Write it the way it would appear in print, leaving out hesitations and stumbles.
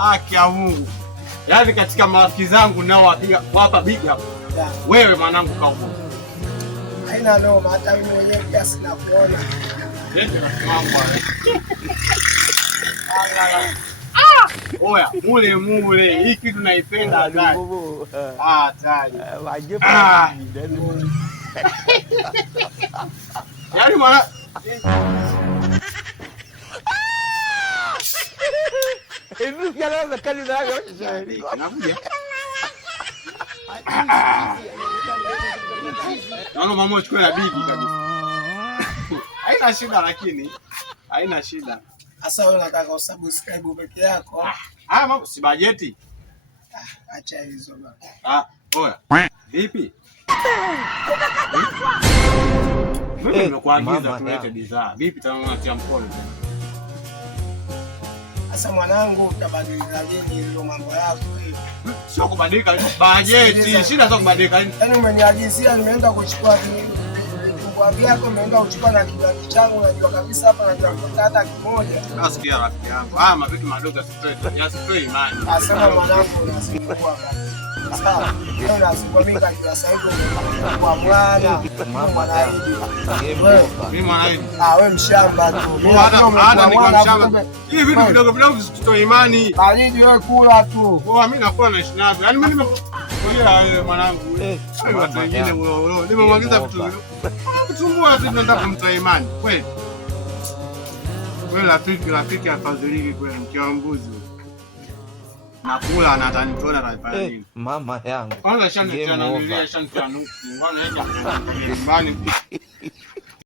Haki ya Mungu. Yaani katika marafiki zangu nao wapa big up. Wewe mwanangu kaupo. Haina noma, hata mimi mwenyewe pia sina kuona. Ndio nasimama. Oya, mule. Hii kitu naipenda sana. Tayari. Yaani mwana Hivi kialaza kali zako. Nakuja. Naona mama uchukue la bigi kabisa. Haina shida lakini. Haina shida. Sasa wewe unataka usubscribe peke yako? Mama si bajeti. Acha hizo bana. Oya. Vipi? Mimi nimekuagiza tulete bidhaa. Vipi tena unatia mkono? Sasa mwanangu utabadilika lini hilo mambo yako hivi? Sio kubadilika bajeti, shida sio kubadilika. Yaani umeniagizia nimeenda kuchukua vitunguu vyako, nimeenda kuchukua na kiwango changu, unajua kabisa hapa najua hata kimoja. Nasikia rafiki yangu. Mavitu madogo yasitoe imani. Sasa mwanangu unasingua sawa. Leo nasingua mimi kajua sasa hivi kwa mwana Mwanaidi. Mimi Mwanaidi. Wewe mshamba tu. Hata nikiwa mshamba. Hivi vitu vidogo vidogo visitoe imani. Baridi wewe kula tu. Mimi nakula na shinavyo. Yaani mimi nimekulia wewe mwanangu. Watu wengine ulo. Nimemwagiza vitu. Kutumbua tu nataka kumtoa imani. Kweli. Wewe rafiki afadhiliki kweli mkiwa mbuzi. Nakula na atanitona na nini? Mama yangu. Kwanza shanitia na nilia shanitia nuku. Mbona yeye nyumbani.